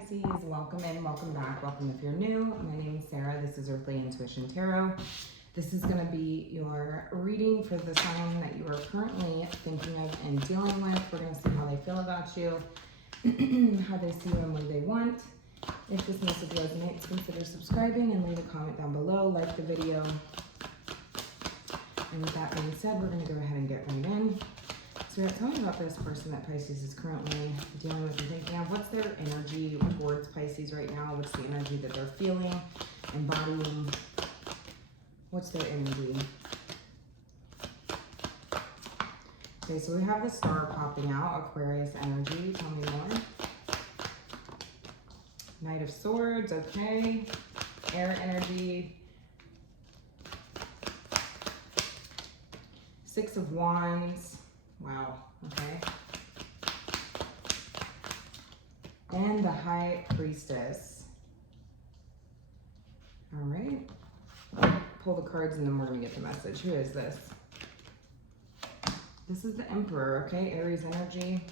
Pisces, welcome in, welcome back, welcome if you're new. My name is Sarah. This is Earthly Intuition Tarot. This is going to be your reading for the sign that you are currently thinking of and dealing with. We're going to see how they feel about you, how they see you and what they want. If this message resonates, consider subscribing and leave a comment down below. Like the video. And with that being said, we're going to go ahead and get right in. So tell me about this person that Pisces is currently dealing with and thinking of. What's their energy towards Pisces right now? What's the energy that they're feeling, embodying? What's their energy? Okay, so we have the star popping out, Aquarius energy. Tell me more. Knight of Swords, okay. Air energy. Six of Wands. Wow, okay. And the High Priestess. All right. Pull the cards and then we're going to get the message. Who is this? This is the Emperor, okay? Aries energy.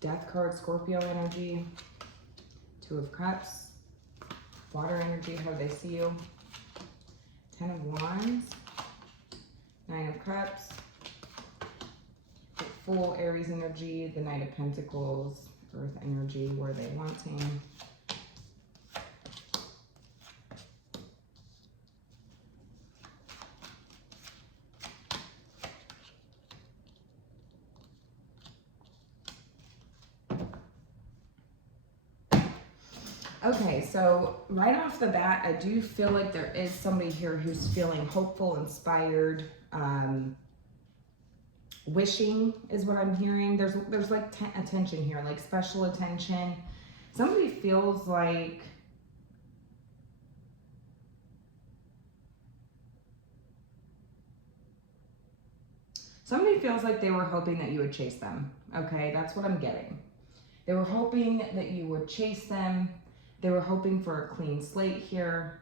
Death card, Scorpio energy. Two of Cups. Water energy, how they see you. Ten of Wands. Nine of Cups. Full Aries energy, the Knight of Pentacles, Earth energy, where they wanting. Okay, so right off the bat, I do feel like there is somebody here who's feeling hopeful, inspired, wishing is what I'm hearing. There's like attention here, like special attention. Somebody feels like they were hoping that you would chase them. Okay, that's what I'm getting. They were hoping that you would chase them. They were hoping for a clean slate here.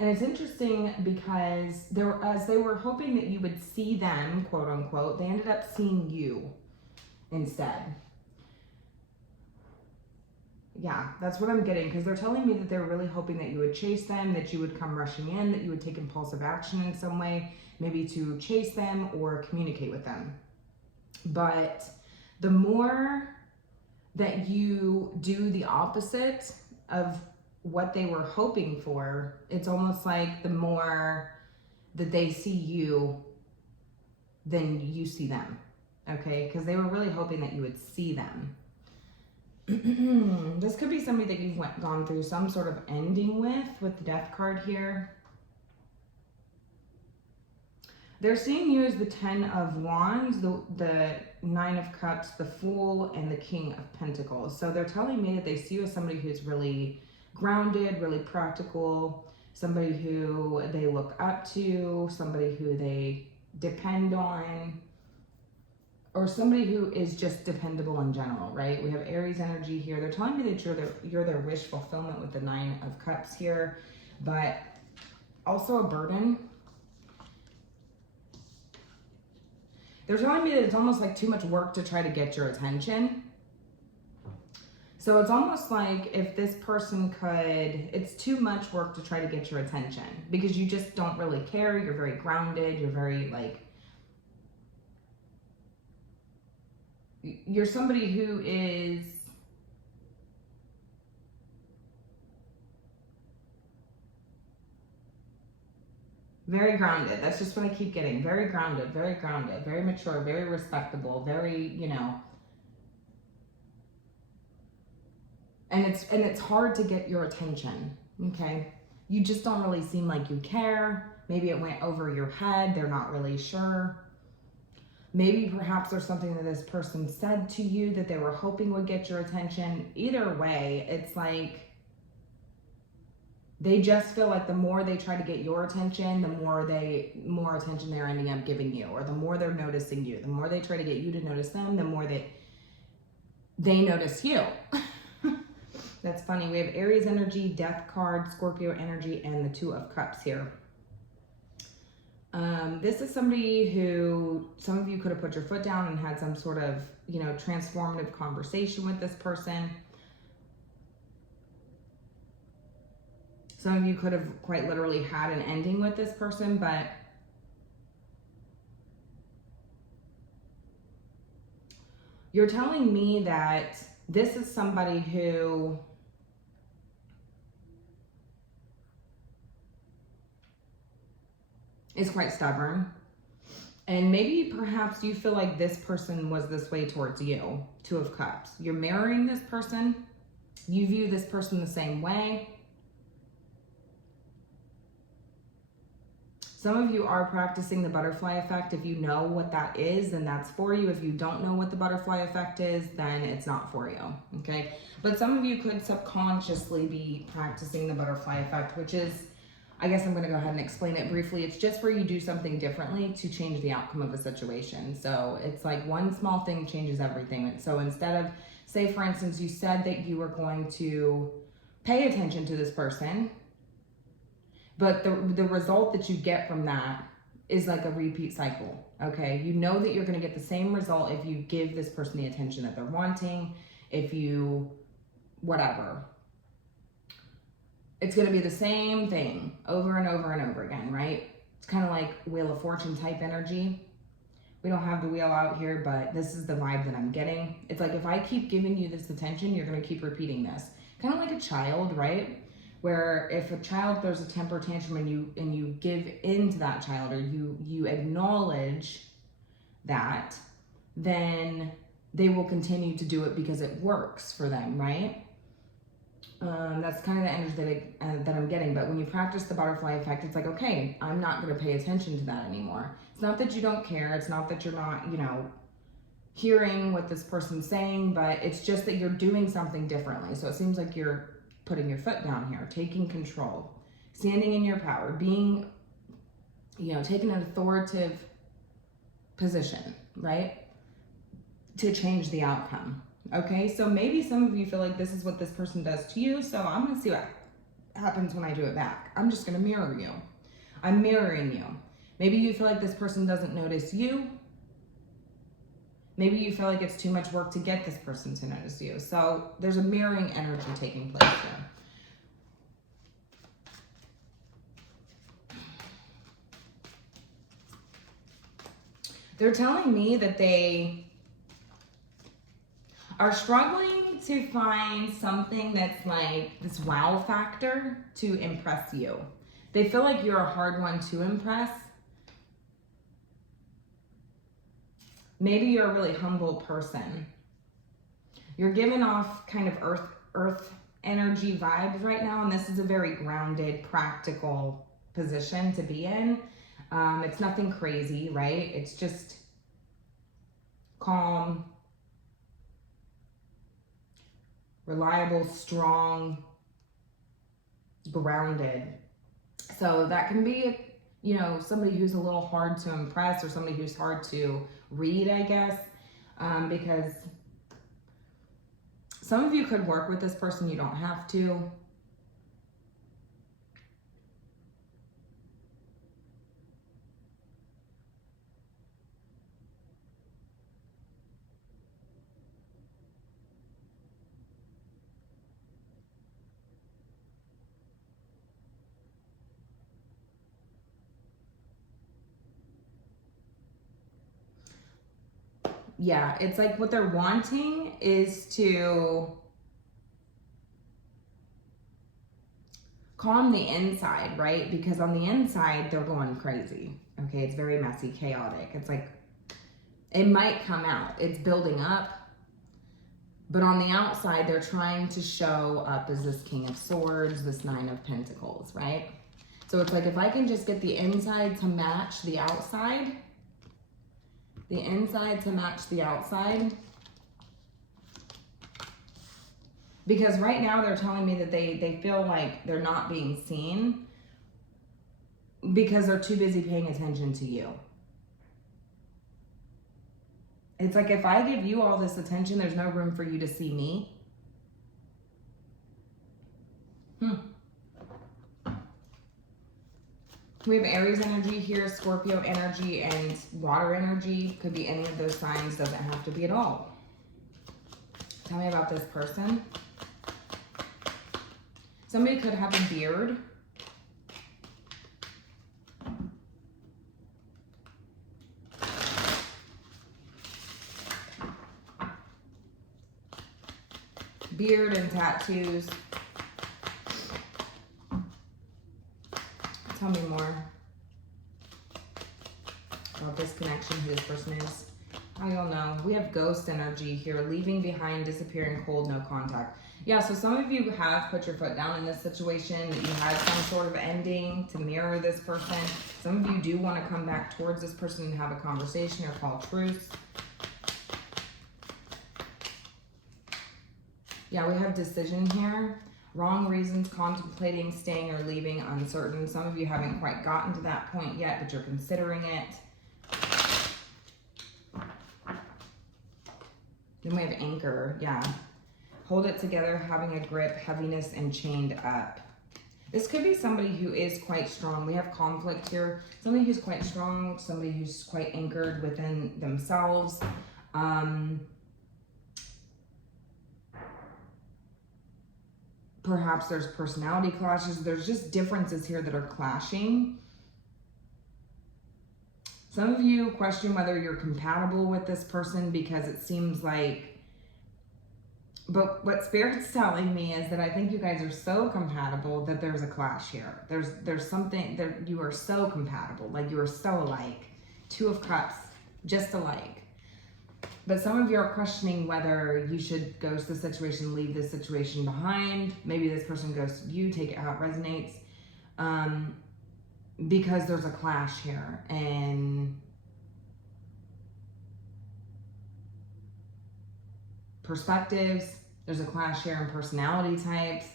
And it's interesting because as they were hoping that you would see them, quote unquote, they ended up seeing you instead. Yeah, that's what I'm getting, because they're telling me that they're really hoping that you would chase them, that you would come rushing in, that you would take impulsive action in some way, maybe to chase them or communicate with them. But the more that you do the opposite of what they were hoping for, it's almost like the more that they see you, then you see them, okay? Because they were really hoping that you would see them. This could be somebody that you've gone through some sort of ending with the Death card here. They're seeing you as the Ten of Wands, the Nine of Cups, the Fool, and the King of Pentacles. So they're telling me that they see you as somebody who's really grounded, really practical, somebody who they look up to, somebody who they depend on, or somebody who is just dependable in general, right? We have Aries energy here. They're telling me that you're their wish fulfillment with the Nine of Cups here, but also a burden. They're telling me that it's almost like too much work to try to get your attention. So it's almost like if this person it's too much work to try to get your attention because you just don't really care. You're very grounded. You're very you're somebody who is very grounded. That's just what I keep getting. Very grounded, very mature, very respectable, very, and it's hard to get your attention, okay? You just don't really seem like you care. Maybe it went over your head. They're not really sure. Maybe perhaps there's something that this person said to you that they were hoping would get your attention. Either way, it's like they just feel like the more they try to get your attention, the more attention they're ending up giving you, or the more they're noticing you. The more they try to get you to notice them, the more that they notice you. That's funny. We have Aries energy, Death card, Scorpio energy, and the Two of Cups here. This is somebody who, some of you could have put your foot down and had some sort of, transformative conversation with this person. Some of you could have quite literally had an ending with this person, but you're telling me that this is somebody who is quite stubborn. And maybe perhaps you feel like this person was this way towards you. Two of Cups. You're marrying this person. You view this person the same way. Some of you are practicing the butterfly effect. If you know what that is, then that's for you. If you don't know what the butterfly effect is, then it's not for you, okay? But some of you could subconsciously be practicing the butterfly effect, which is, I guess I'm gonna go ahead and explain it briefly. It's just where you do something differently to change the outcome of a situation. So it's like one small thing changes everything. So instead of, say for instance, you said that you were going to pay attention to this person, but the result that you get from that is like a repeat cycle, okay? You know that you're gonna get the same result if you give this person the attention that they're wanting, if you, whatever. It's gonna be the same thing over and over and over again, right? It's kind of like Wheel of Fortune type energy. We don't have the wheel out here, but this is the vibe that I'm getting. It's like if I keep giving you this attention, you're gonna keep repeating this. Kind of like a child, right? Where if a child throws a temper tantrum and you give in to that child, or you acknowledge that, then they will continue to do it because it works for them, right? That's kind of the energy that I'm getting. But when you practice the butterfly effect, it's like, okay, I'm not going to pay attention to that anymore. It's not that you don't care. It's not that you're not, hearing what this person's saying, but it's just that you're doing something differently. So it seems like you're putting your foot down here, taking control, standing in your power, being, taking an authoritative position, right? To change the outcome. Okay, so maybe some of you feel like this is what this person does to you, so I'm gonna see what happens when I do it back. I'm just gonna mirror you. I'm mirroring you. Maybe you feel like this person doesn't notice you. Maybe you feel like it's too much work to get this person to notice you. So there's a mirroring energy taking place here. They're telling me that they are struggling to find something that's like this wow factor to impress you. They feel like you're a hard one to impress. Maybe you're a really humble person. You're giving off kind of earth energy vibes right now, and this is a very grounded, practical position to be in. It's nothing crazy, right? It's just calm, reliable, strong, grounded. So that can be, somebody who's a little hard to impress, or somebody who's hard to read, I guess, because some of you could work with this person, you don't have to. Yeah, it's like what they're wanting is to calm the inside, right? Because on the inside, they're going crazy. Okay, it's very messy, chaotic. It's like, it might come out. It's building up. But on the outside, they're trying to show up as this King of Swords, this Nine of Pentacles, right? So it's like, if I can just get the inside to match the outside, the inside to match the outside. Because right now they're telling me that they feel like they're not being seen because they're too busy paying attention to you. It's like, if I give you all this attention, there's no room for you to see me. We have Aries energy here, Scorpio energy, and water energy. Could be any of those signs, doesn't have to be at all. Tell me about this person. Somebody could have a beard. Beard and tattoos. Tell me more about this connection, who this person is. I don't know. We have ghost energy here, leaving behind, disappearing, cold, no contact. Yeah, so some of you have put your foot down in this situation, that you had some sort of ending to mirror this person. Some of you do want to come back towards this person and have a conversation or call truce. Yeah, we have decision here. Wrong reasons, contemplating, staying or leaving, uncertain. Some of you haven't quite gotten to that point yet, but you're considering it. Then we have anchor, yeah. Hold it together, having a grip, heaviness, and chained up. This could be somebody who is quite strong. We have conflict here. Somebody who's quite strong, somebody who's quite anchored within themselves. Perhaps there's personality clashes. There's just differences here that are clashing. Some of you question whether you're compatible with this person because it seems like, but what Spirit's telling me is that I think you guys are so compatible that there's a clash here. There's something that you are so compatible, like you are so alike. Two of Cups, just alike. But some of you are questioning whether you should ghost the situation, leave this situation behind. Maybe this person ghosted you, take it how it resonates. Because there's a clash here. And perspectives, there's a clash here in personality types.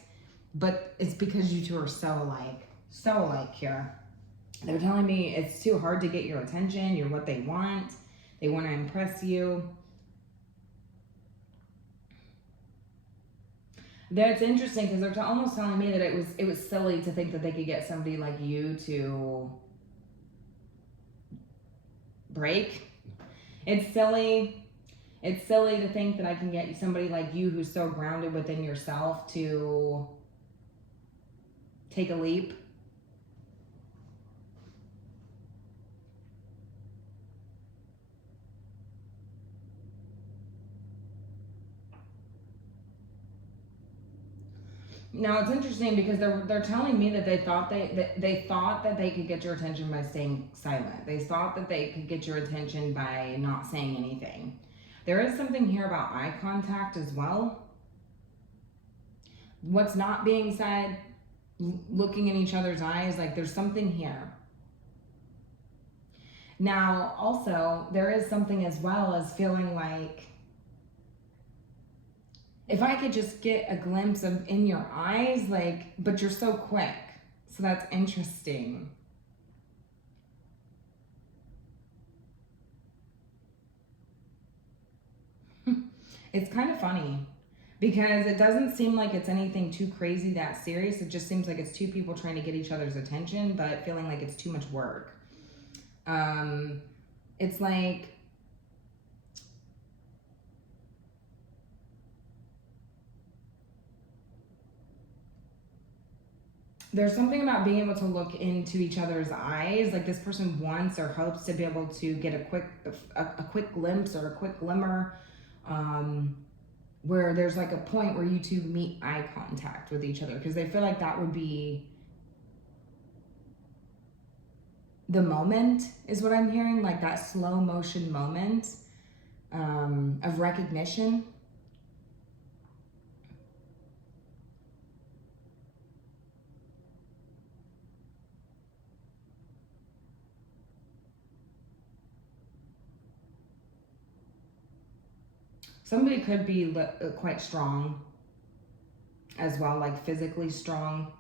But it's because you two are so alike here. They're telling me it's too hard to get your attention. You're what they want. They want to impress you. That's interesting because they're almost telling me that it was silly to think that they could get somebody like you to break. It's silly. It's silly to think that I can get somebody like you who's so grounded within yourself to take a leap. Now it's interesting because they're telling me that they thought that they could get your attention by staying silent. They thought that they could get your attention by not saying anything. There is something here about eye contact as well. What's not being said, looking in each other's eyes, like there's something here. Now also there is something as well as feeling like, if I could just get a glimpse of in your eyes, like, but you're so quick. So that's interesting. It's kind of funny because it doesn't seem like it's anything too crazy that serious. It just seems like it's two people trying to get each other's attention, but feeling like it's too much work. It's like, there's something about being able to look into each other's eyes. Like this person wants or hopes to be able to get a quick glimpse or a quick glimmer, where there's like a point where you two meet eye contact with each other, because they feel like that would be the moment, is what I'm hearing, like that slow motion moment of recognition. Somebody could be quite strong as well, like physically strong.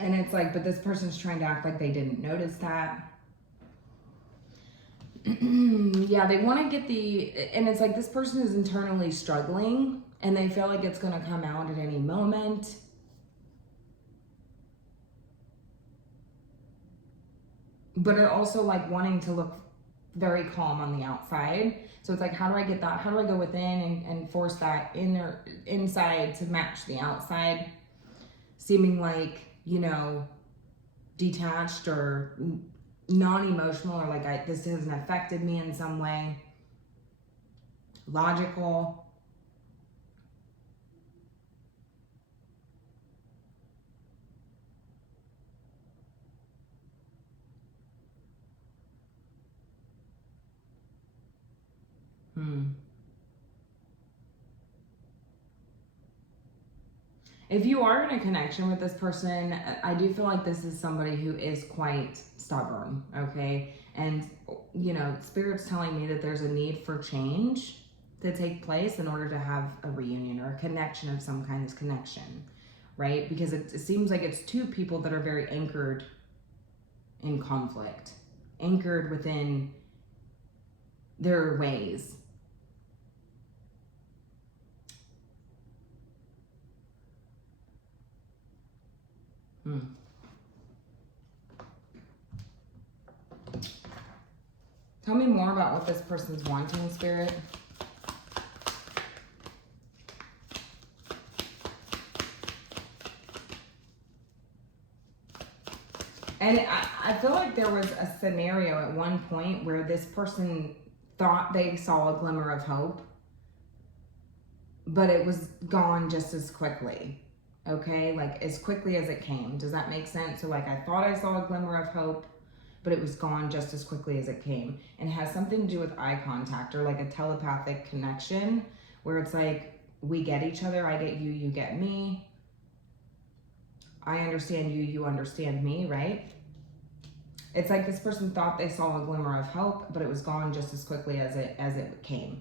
And it's like, but this person's trying to act like they didn't notice that. Yeah, they want to get and it's like this person is internally struggling and they feel like it's going to come out at any moment. But it also like wanting to look very calm on the outside. So it's like, how do I get that? How do I go within and force that inside to match the outside? Seeming like, you know, detached or non-emotional, or like this hasn't affected me in some way. Logical. If you are in a connection with this person, I do feel like this is somebody who is quite stubborn, okay? And, you know, Spirit's telling me that there's a need for change to take place in order to have a reunion or a connection of some kind of connection, right? Because it seems like it's two people that are very anchored in conflict, anchored within their ways. Tell me more about what this person's wanting, Spirit. And I feel like there was a scenario at one point where this person thought they saw a glimmer of hope, but it was gone just as quickly. Okay, like as quickly as it came. Does that make sense? So like I thought I saw a glimmer of hope, but it was gone just as quickly as it came. And it has something to do with eye contact or like a telepathic connection where it's like we get each other. I get you, you get me. I understand you, you understand me, right? It's like this person thought they saw a glimmer of hope, but it was gone just as quickly as it came.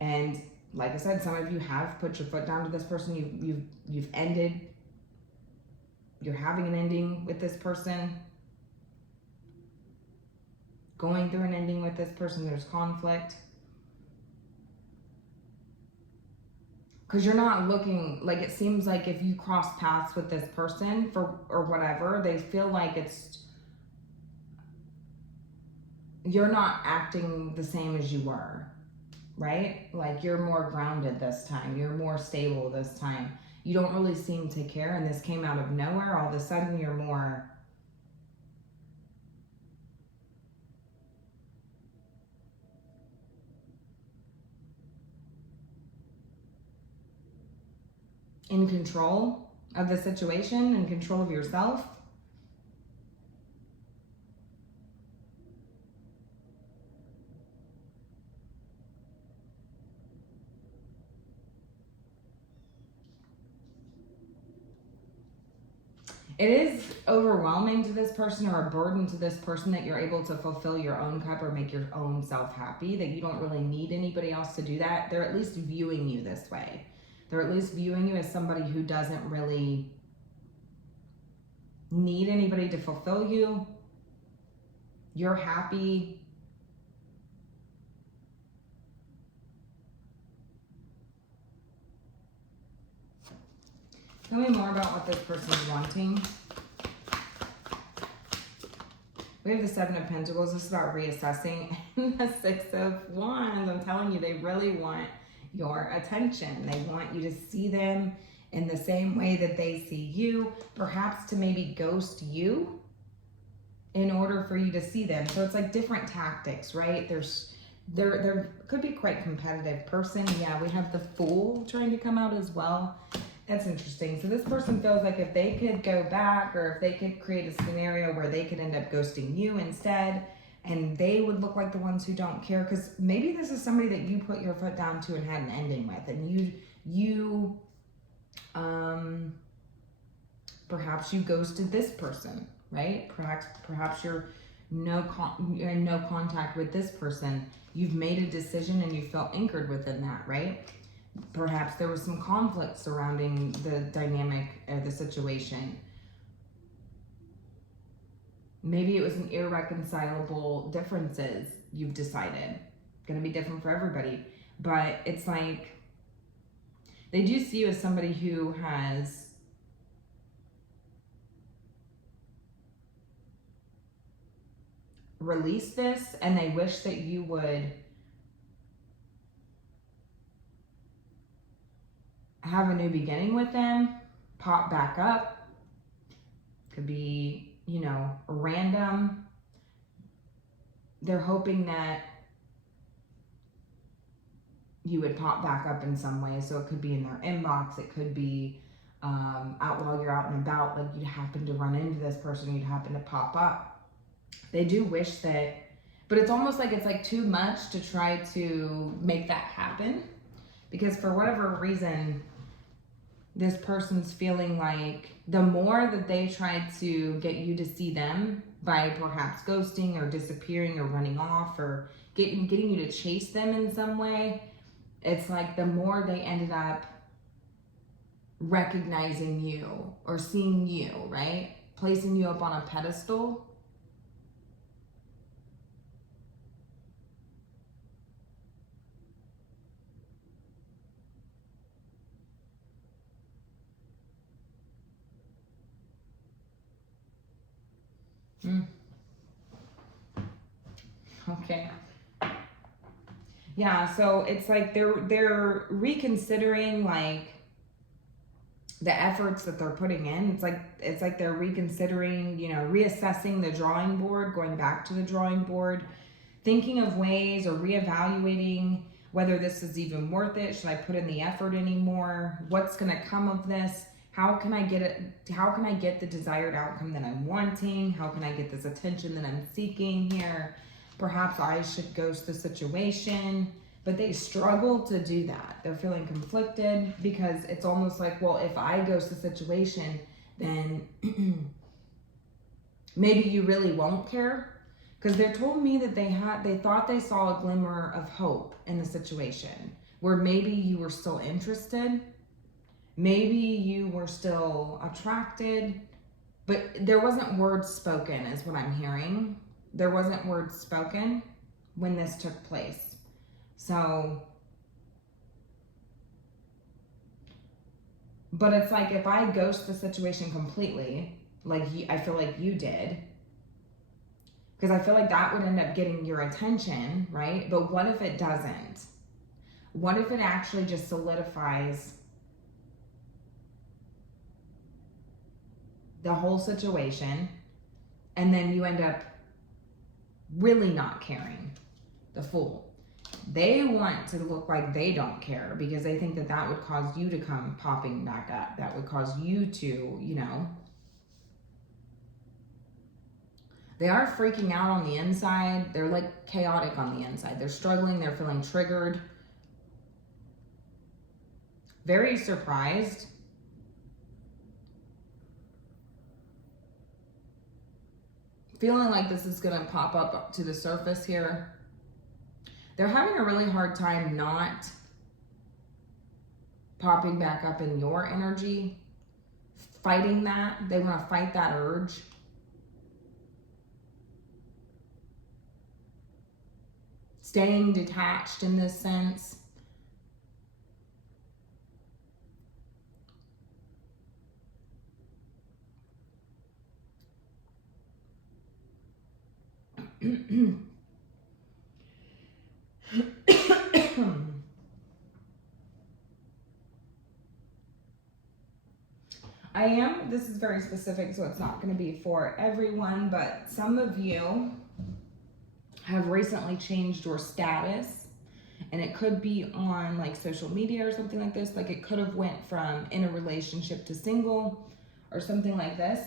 And like I said, some of you have put your foot down to this person. You've ended. You're having an ending with this person. Going through an ending with this person. There's conflict. Because you're not looking, like it seems like if you cross paths with this person or whatever, they feel like you're not acting the same as you were. Right? Like you're more grounded this time. You're more stable this time. You don't really seem to care, and this came out of nowhere. All of a sudden, you're more in control of the situation, in control of yourself. It is overwhelming to this person or a burden to this person that you're able to fulfill your own cup or make your own self happy, that you don't really need anybody else to do that. They're at least viewing you this way. They're at least viewing you as somebody who doesn't really need anybody to fulfill you. You're happy. Tell me more about what this person is wanting. We have the Seven of Pentacles. This is about reassessing. And the Six of Wands. I'm telling you, they really want your attention. They want you to see them in the same way that they see you. Perhaps to maybe ghost you in order for you to see them. So it's like different tactics, right? There could be quite competitive person. Yeah, we have the Fool trying to come out as well. That's interesting. So this person feels like if they could go back or if they could create a scenario where they could end up ghosting you instead, and they would look like the ones who don't care, because maybe this is somebody that you put your foot down to and had an ending with, and you perhaps you ghosted this person, right? Perhaps you're in no contact with this person. You've made a decision and you felt anchored within that, right? Perhaps there was some conflict surrounding the dynamic of the situation. Maybe it was an irreconcilable differences you've decided. Going to be different for everybody. But it's like, they do see you as somebody who has released this, and they wish that you would have a new beginning with them, pop back up. Could be, you know, random. They're hoping that you would pop back up in some way. So it could be in their inbox. It could be out while you're out and about. Like you'd happen to run into this person. You'd happen to pop up. They do wish that, but it's almost like it's like too much to try to make that happen. Because for whatever reason, this person's feeling like the more that they try to get you to see them by perhaps ghosting or disappearing or running off or getting you to chase them in some way, it's like the more they ended up recognizing you or seeing you, right? Placing you up on a pedestal. Okay. Yeah, so it's like they're reconsidering like the efforts that they're putting in. It's like they're reconsidering, you know, reassessing the drawing board, going back to the drawing board, thinking of ways or reevaluating whether this is even worth it. Should I put in the effort anymore? What's going to come of this? How can I get it? How can I get the desired outcome that I'm wanting? How can I get this attention that I'm seeking here? Perhaps I should ghost the situation, but they struggle to do that. They're feeling conflicted because it's almost like, well, if I ghost the situation, then maybe you really won't care. Because they told me that they thought they saw a glimmer of hope in the situation where maybe you were still interested, maybe you were still attracted, but there wasn't words spoken is what I'm hearing. There wasn't words spoken when this took place. So, but it's like if I ghost the situation completely, like I feel like you did, because I feel like that would end up getting your attention, right? But what if it doesn't? What if it actually just solidifies the whole situation, and then you end up really not caring? The Fool. They want to look like they don't care because they think that that would cause you to come popping back up. That would cause you to, you know. They are freaking out on the inside. They're like chaotic on the inside. They're struggling. They're feeling triggered. Very surprised. Feeling like this is going to pop up to the surface here. They're having a really hard time not popping back up in your energy, fighting that. They want to fight that urge. Staying detached in this sense. This is very specific, so it's not going to be for everyone, but some of you have recently changed your status, and it could be on like social media or something like this. Like it could have went from in a relationship to single or something like this.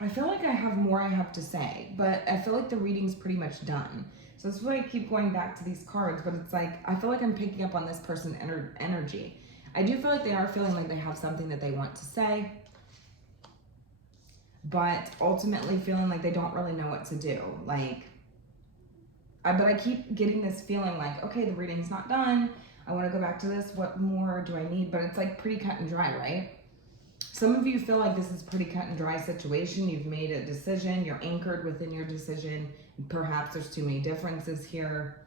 I feel like I have more I have to say, but I feel like the reading's pretty much done. So that's why I keep going back to these cards, but it's like, I feel like I'm picking up on this person's energy. I do feel like they are feeling like they have something that they want to say, but ultimately feeling like they don't really know what to do. Like, but I keep getting this feeling like, okay, the reading's not done. I want to go back to this. What more do I need? But it's like pretty cut and dry, right? Some of you feel like this is a pretty cut and dry situation. You've made a decision. You're anchored within your decision. Perhaps there's too many differences here.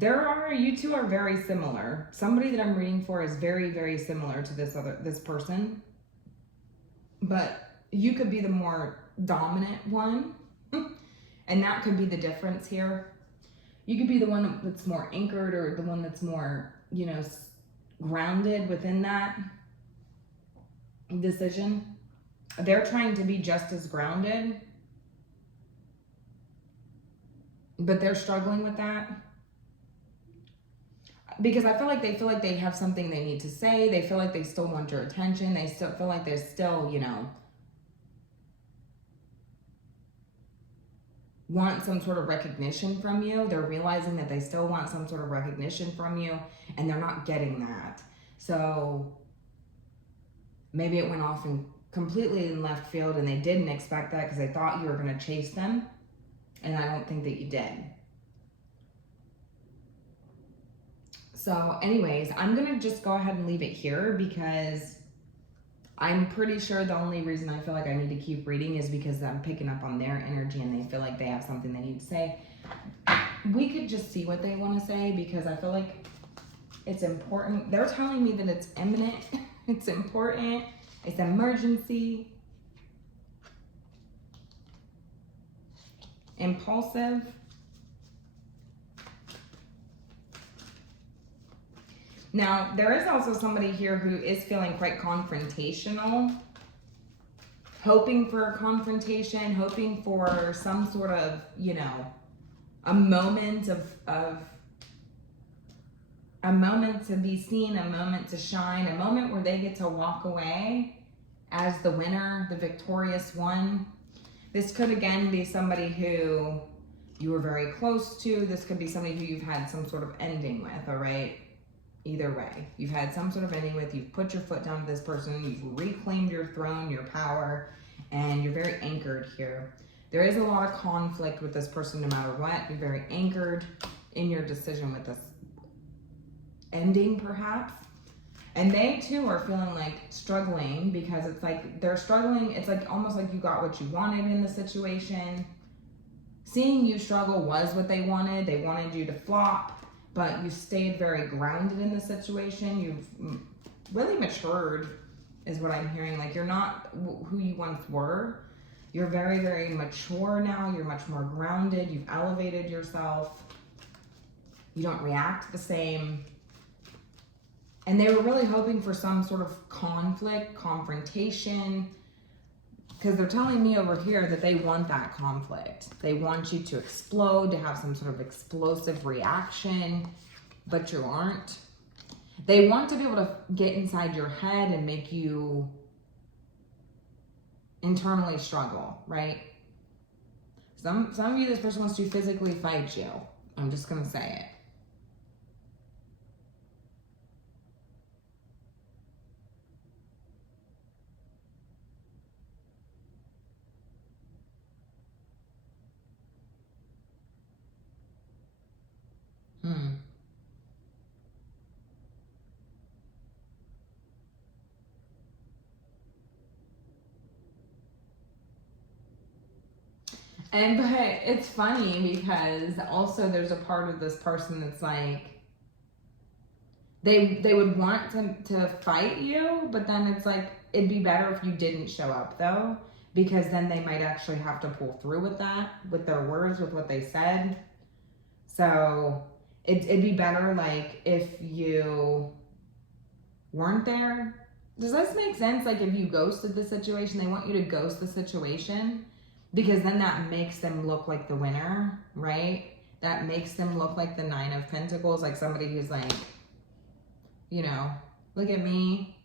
You two are very similar. Somebody that I'm reading for is very, very similar to this person. But you could be the more dominant one. And that could be the difference here. You could be the one that's more anchored, or the one that's more, you know, grounded within that decision. They're trying to be just as grounded, but they're struggling with that. Because I feel like they have something they need to say. They feel like they still want your attention. They still feel like they're still, you know, want some sort of recognition from you. They're realizing that they still want some sort of recognition from you, and they're not getting that. So maybe it went off completely in left field, and they didn't expect that because they thought you were going to chase them, and I don't think that you did. So anyways, I'm going to just go ahead and leave it here, because I'm pretty sure the only reason I feel like I need to keep reading is because I'm picking up on their energy and they feel like they have something they need to say. We could just see what they want to say, because I feel like it's important. They're telling me that it's imminent, it's important, it's emergency, impulsive. Now, there is also somebody here who is feeling quite confrontational, hoping for a confrontation, hoping for some sort of, you know, a moment a moment to be seen, a moment to shine, a moment where they get to walk away as the winner, the victorious one. This could again be somebody who you were very close to. This could be somebody who you've had some sort of ending with, all right? Either way, you've had some sort of ending with, you've put your foot down to this person, you've reclaimed your throne, your power, and you're very anchored here. There is a lot of conflict with this person no matter what. You're very anchored in your decision with this ending, perhaps. And they too are feeling like struggling, because it's like they're struggling. It's like almost like you got what you wanted in the situation. Seeing you struggle was what they wanted. They wanted you to flop, but you stayed very grounded in the situation. You've really matured, is what I'm hearing. Like, you're not who you once were. You're very, very mature now. You're much more grounded. You've elevated yourself. You don't react the same. And they were really hoping for some sort of conflict, confrontation, because they're telling me over here that they want that conflict. They want you to explode, to have some sort of explosive reaction, but you aren't. They want to be able to get inside your head and make you internally struggle, right? Some of you, this person wants to physically fight you. I'm just going to say it. And but it's funny because also there's a part of this person that's like they would want to fight you, but then it's like it'd be better if you didn't show up though, because then they might actually have to pull through with that, with their words, with what they said. So it'd be better like if you weren't there. Does this make sense? Like if you ghosted the situation, they want you to ghost the situation, because then that makes them look like the winner, right? That makes them look like the Nine of Pentacles, like somebody who's like, you know, look at me.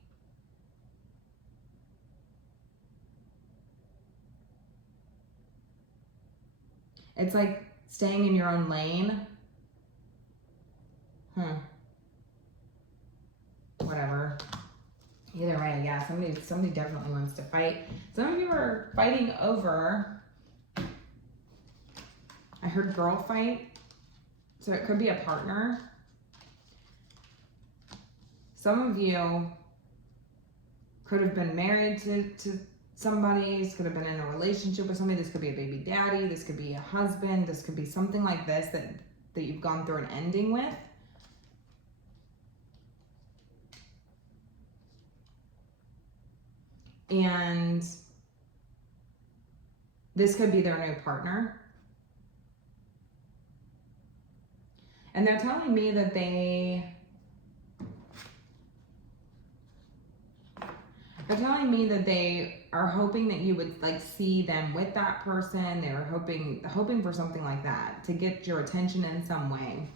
It's like staying in your own lane. Whatever. Either way, yeah, somebody definitely wants to fight. Some of you are fighting over, I heard girl fight, so it could be a partner. Some of you could have been married to somebody, this could have been in a relationship with somebody, this could be a baby daddy, this could be a husband, this could be something like this that you've gone through an ending with. And this could be their new partner. And they're telling me that they're telling me that they are hoping that you would like see them with that person. They're hoping for something like that, to get your attention in some way,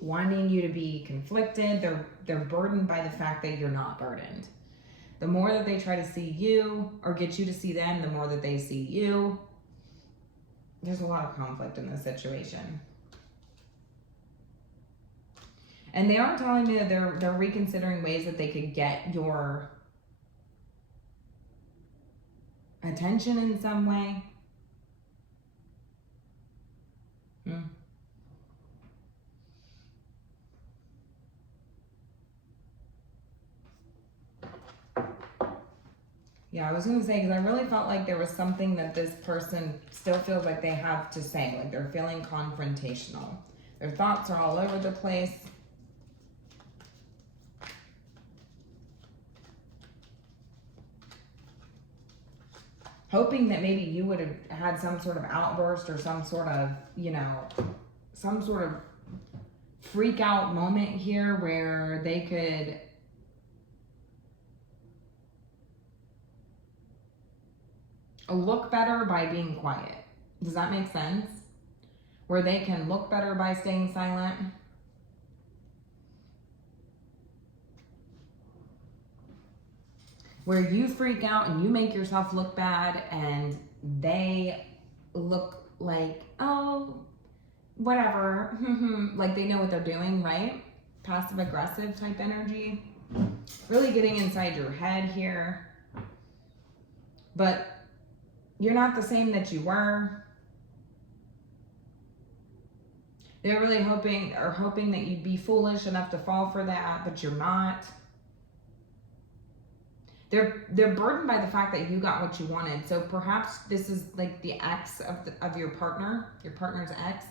wanting you to be conflicted. They're burdened by the fact that you're not burdened. The more that they try to see you or get you to see them, the more that they see you. There's a lot of conflict in this situation. And they are telling me that they're reconsidering ways that they could get your attention in some way. Yeah, I was going to say, because I really felt like there was something that this person still feels like they have to say. Like they're feeling confrontational. Their thoughts are all over the place. Hoping that maybe you would have had some sort of outburst or some sort of, some sort of freak out moment here where they could look better by being quiet. Does that make sense? Where they can look better by staying silent. Where you freak out and you make yourself look bad and they look like, oh, whatever. Like they know what they're doing, right? Passive aggressive type energy. Really getting inside your head here. But you're not the same that you were. They're really hoping that you'd be foolish enough to fall for that, but you're not. They're burdened by the fact that you got what you wanted. So perhaps this is like the ex of your partner, your partner's ex.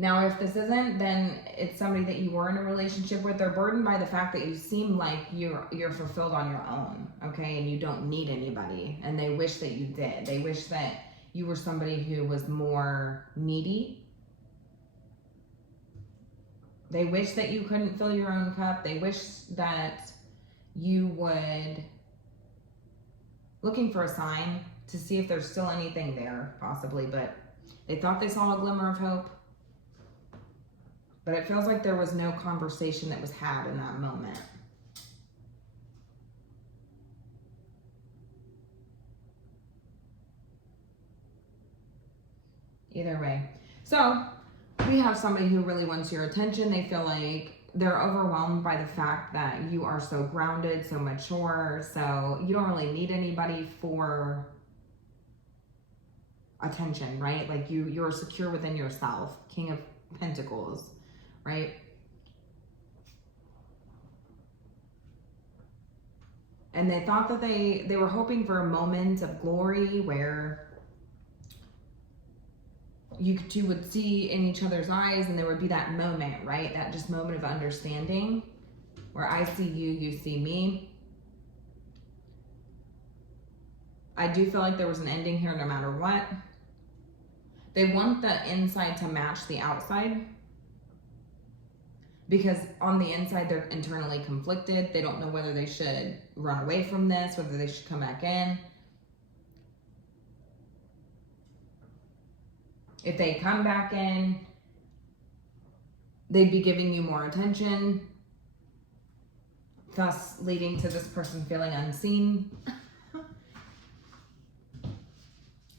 Now, if this isn't, then it's somebody that you were in a relationship with. They're burdened by the fact that you seem like you're fulfilled on your own, okay? And you don't need anybody. And they wish that you did. They wish that you were somebody who was more needy. They wish that you couldn't fill your own cup. They wish that you would, looking for a sign to see if there's still anything there, possibly. But they thought they saw a glimmer of hope. But it feels like there was no conversation that was had in that moment. Either way. So we have somebody who really wants your attention. They feel like they're overwhelmed by the fact that you are so grounded, so mature. So you don't really need anybody for attention, right? Like you're secure within yourself. King of Pentacles. Right? And they thought that they were hoping for a moment of glory where you two would see in each other's eyes and there would be that moment, right? That just moment of understanding where I see you, you see me. I do feel like there was an ending here no matter what. They want the inside to match the outside. Because on the inside, they're internally conflicted. They don't know whether they should run away from this, whether they should come back in. If they come back in, they'd be giving you more attention, thus leading to this person feeling unseen.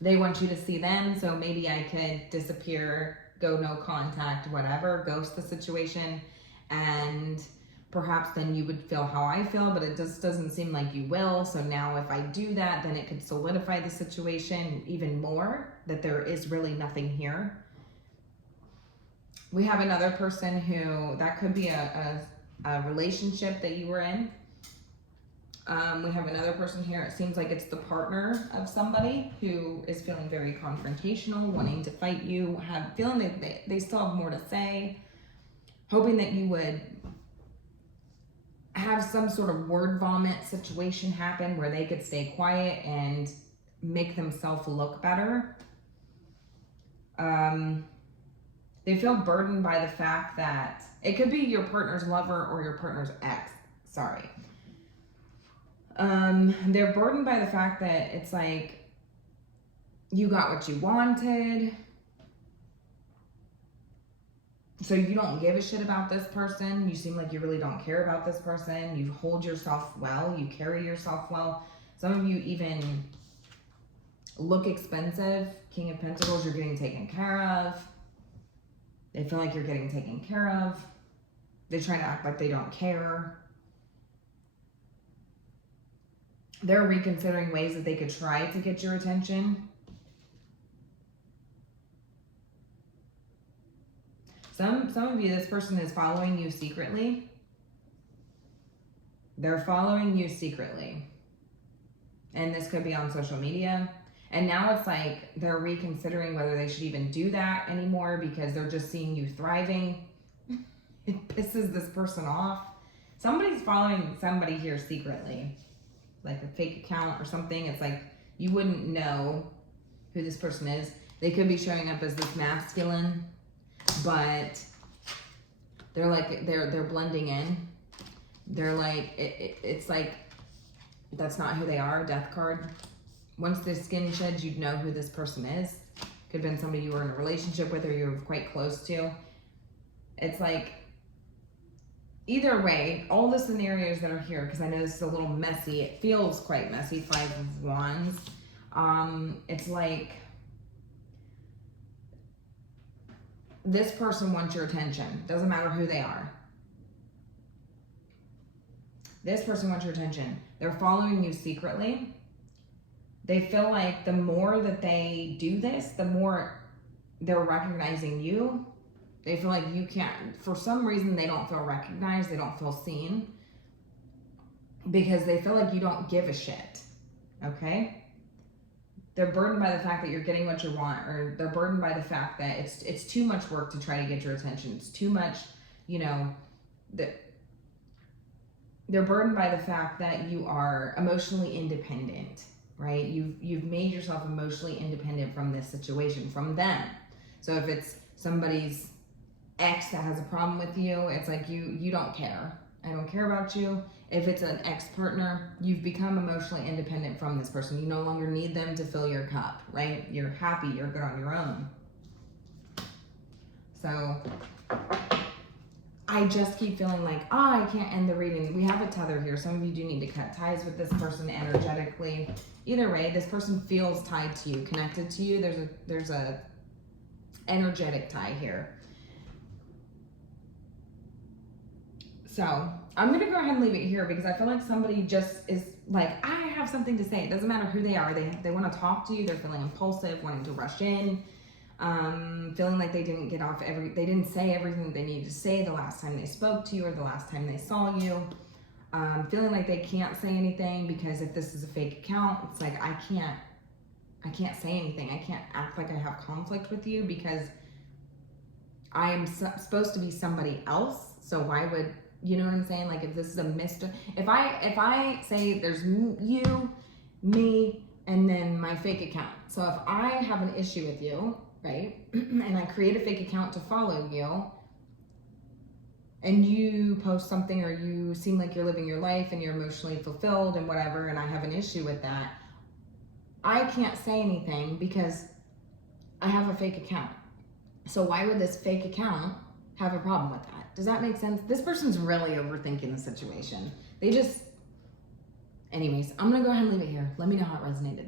They want you to see them, so maybe I could disappear, go no contact, whatever, ghost the situation. And perhaps then you would feel how I feel, but it just doesn't seem like you will. So now if I do that, then it could solidify the situation even more, that there is really nothing here. We have another person who, that could be a relationship that you were in. We have another person here. It seems like it's the partner of somebody who is feeling very confrontational, wanting to fight you, feeling that they still have more to say, hoping that you would have some sort of word vomit situation happen where they could stay quiet and make themselves look better. They feel burdened by the fact that it could be your partner's lover or your partner's ex. Sorry. They're burdened by the fact that it's like you got what you wanted, so you don't give a shit about this person. You seem like you really don't care about this person. You hold yourself well. You carry yourself well. Some of you even look expensive. King of Pentacles, you're getting taken care of. They feel like you're getting taken care of. They try to act like they don't care. They're reconsidering ways that they could try to get your attention. Some of you, this person is following you secretly. They're following you secretly. And this could be on social media. And now it's like they're reconsidering whether they should even do that anymore because they're just seeing you thriving. It pisses this person off. Somebody's following somebody here secretly. Like a fake account or something. It's like you wouldn't know who this person is. They could be showing up as this masculine, but they're like they're blending in. They're like it's like that's not who they are. Death card. Once the skin sheds, you'd know who this person is. Could have been somebody you were in a relationship with or you were quite close to. It's like either way, all the scenarios that are here, because I know this is a little messy. It feels quite messy. 5 of Wands. It's like this person wants your attention. Doesn't matter who they are. This person wants your attention. They're following you secretly. They feel like the more that they do this, the more they're recognizing you. They feel like you can't, for some reason, they don't feel recognized. They don't feel seen because they feel like you don't give a shit. Okay? They're burdened by the fact that you're getting what you want, or they're burdened by the fact that it's too much work to try to get your attention. It's too much, you know, they're burdened by the fact that you are emotionally independent, right? You've made yourself emotionally independent from this situation, from them. So if it's somebody's ex that has a problem with you, it's like you don't care. I don't care about you. If it's an ex-partner, you've become emotionally independent from this person. You no longer need them to fill your cup, right? You're happy, you're good on your own. So I just keep feeling like, I can't end the reading. We have a tether here. Some of you do need to cut ties with this person energetically. Either way, this person feels tied to you, connected to you. There's a energetic tie here. So I'm going to go ahead and leave it here because I feel like somebody just is like, I have something to say. It doesn't matter who they are. They want to talk to you. They're feeling impulsive, wanting to rush in, feeling like they didn't they didn't say everything that they needed to say the last time they spoke to you or the last time they saw you. Feeling like they can't say anything because if this is a fake account, it's like, I can't say anything. I can't act like I have conflict with you because I am supposed to be somebody else. So why would, you know what I'm saying? Like if this is a mystery, if I say there's you, me, and then my fake account. So if I have an issue with you, right, and I create a fake account to follow you, and you post something or you seem like you're living your life and you're emotionally fulfilled and whatever, and I have an issue with that, I can't say anything because I have a fake account. So why would this fake account have a problem with that? Does that make sense? This person's really overthinking the situation. Anyways, I'm gonna go ahead and leave it here. Let me know how it resonated.